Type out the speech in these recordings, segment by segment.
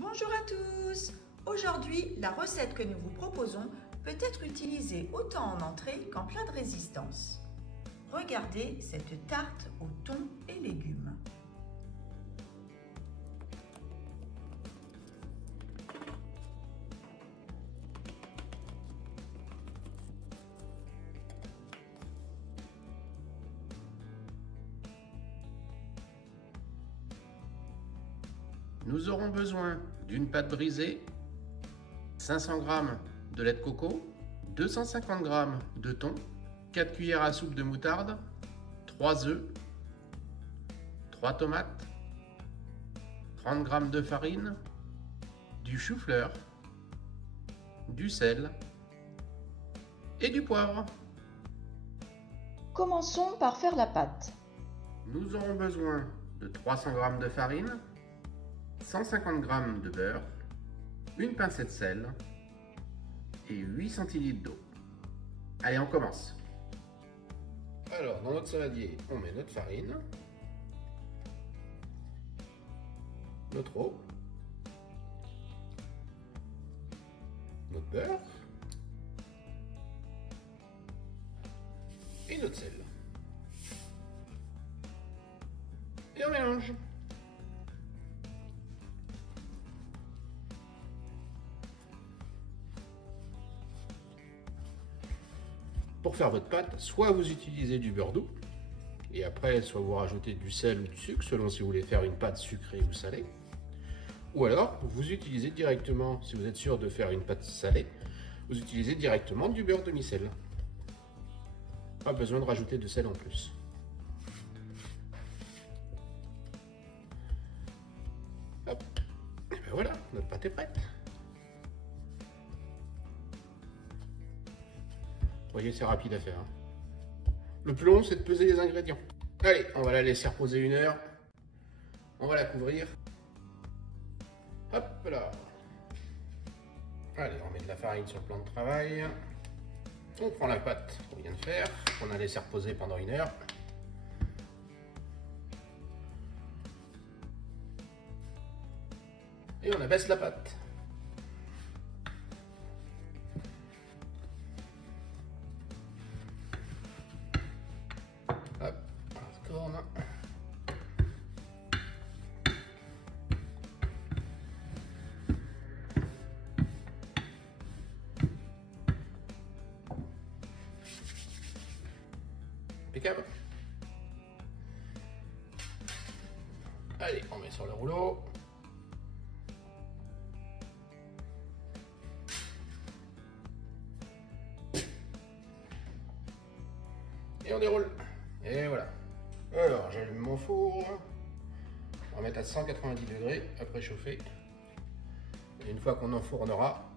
Bonjour à tous! Aujourd'hui, la recette que nous vous proposons peut être utilisée autant en entrée qu'en plat de résistance. Regardez cette tarte au thon et légumes. Nous aurons besoin d'une pâte brisée, 500 g de lait de coco, 250 g de thon, 4 cuillères à soupe de moutarde, 3 œufs, 3 tomates, 30 g de farine, du chou-fleur, du sel et du poivre. Commençons par faire la pâte. Nous aurons besoin de 300 g de farine, 150 g de beurre, une pincée de sel et 8 centilitres d'eau. Allez, on commence. Alors, dans notre saladier, on met notre farine, notre eau, notre beurre et notre sel. Et on mélange. Pour faire votre pâte, soit vous utilisez du beurre doux, et après, soit vous rajoutez du sel ou du sucre, selon si vous voulez faire une pâte sucrée ou salée. Ou alors, vous utilisez directement, si vous êtes sûr de faire une pâte salée, vous utilisez directement du beurre demi-sel. Pas besoin de rajouter de sel en plus. Hop, et ben voilà, notre pâte est prête. Vous voyez, c'est rapide à faire. Le plus long, c'est de peser les ingrédients. Allez, on va la laisser reposer 1 heure. On va la couvrir. Hop là. Allez, on met de la farine sur le plan de travail. On prend la pâte qu'on vient de faire, qu'on a laissé reposer pendant 1 heure. Et on abaisse la pâte. Hop, on retourne. Impeccable. Allez, on met sur le rouleau. Et on déroule. Et voilà. Alors, j'allume mon four. On va mettre à 190 degrés à préchauffer. Et une fois qu'on enfournera,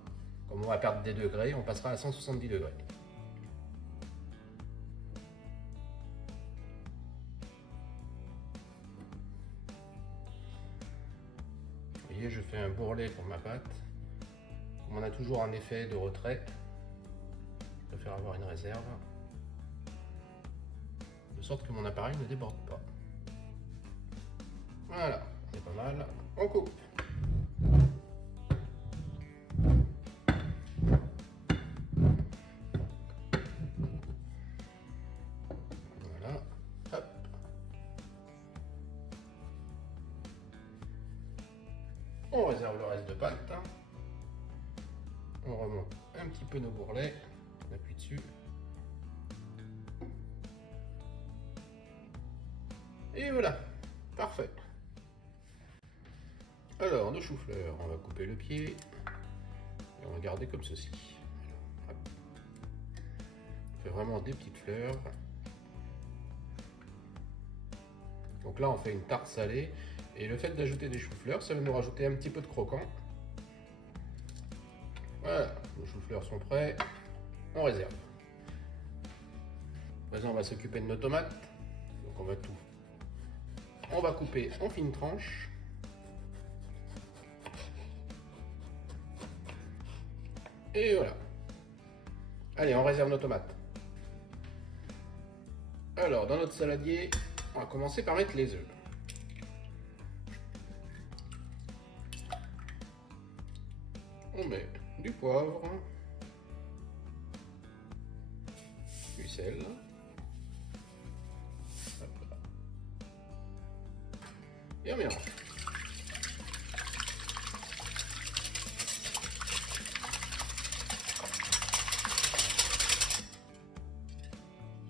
comme on va perdre des degrés, on passera à 170 degrés. Vous voyez, je fais un bourrelet pour ma pâte. Comme on a toujours un effet de retrait, je préfère avoir une réserve. De sorte que mon appareil ne déborde pas. Voilà, c'est pas mal. On coupe. Voilà, hop. On réserve le reste de pâte. On remonte un petit peu nos bourrelets. On appuie dessus. Et voilà, parfait. Alors, nos choux-fleurs, on va couper le pied et on va garder comme ceci. Hop. On fait vraiment des petites fleurs. Donc là, on fait une tarte salée et le fait d'ajouter des choux-fleurs, ça va nous rajouter un petit peu de croquant. Voilà, nos choux-fleurs sont prêts. On réserve. Maintenant, on va s'occuper de nos tomates. Donc, on va tout. On va couper en fines tranches. Et voilà. Allez, on réserve nos tomates. Alors, dans notre saladier, on va commencer par mettre les œufs. On met du poivre, du sel, et on mélange.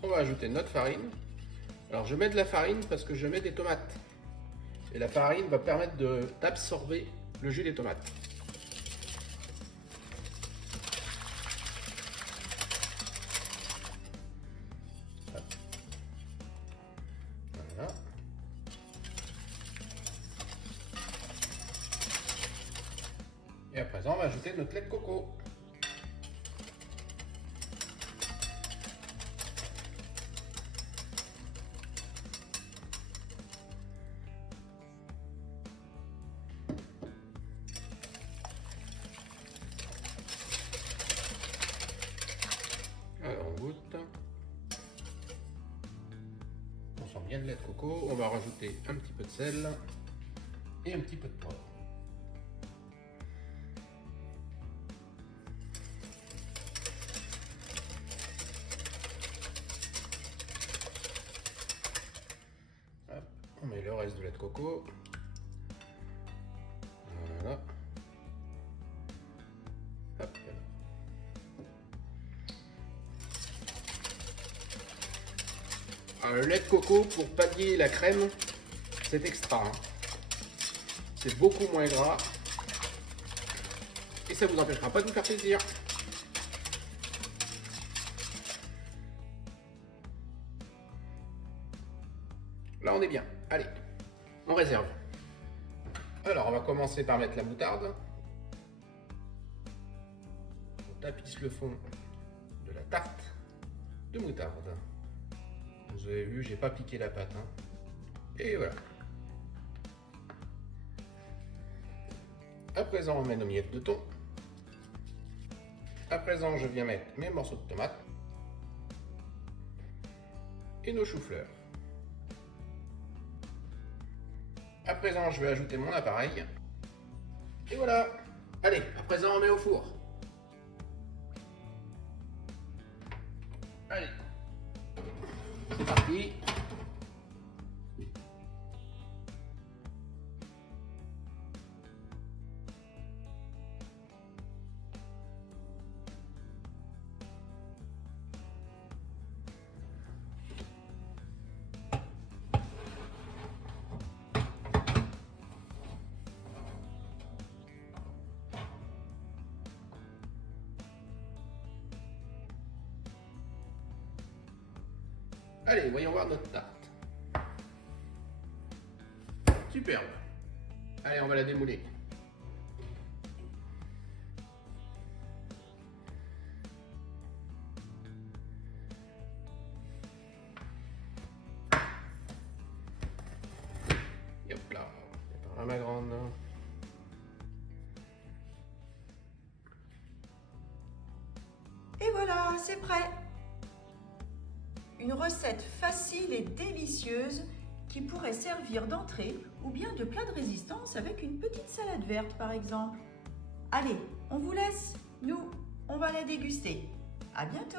On va ajouter notre farine. Alors je mets de la farine parce que je mets des tomates. Et la farine va permettre d'absorber le jus des tomates. Voilà. Et à présent, on va ajouter notre lait de coco. Alors on goûte. On sent bien le lait de coco. On va rajouter un petit peu de sel et un petit peu de poivre. Hop, on met le reste de lait de coco. Voilà. Hop. Le lait de coco pour pallier la crème, c'est extra. Hein. C'est beaucoup moins gras. Et ça ne vous empêchera pas de vous faire plaisir. Là, on est bien. Allez, on réserve. Alors, on va commencer par mettre la moutarde. On tapisse le fond de la tarte de moutarde. Vous avez vu, j'ai pas piqué la pâte. Hein. Et voilà. À présent, on met nos miettes de thon. À présent, je viens mettre mes morceaux de tomates. Et nos choux-fleurs. À présent, je vais ajouter mon appareil. Et voilà. Allez, à présent, on met au four. Allez. C'est parti. Allez, voyons voir notre tarte. Superbe. Allez, on va la démouler. Et hop là, prépare ma grande. Et voilà, c'est prêt. Une recette facile et délicieuse qui pourrait servir d'entrée ou bien de plat de résistance avec une petite salade verte par exemple. Allez, on vous laisse. Nous, on va la déguster. À bientôt!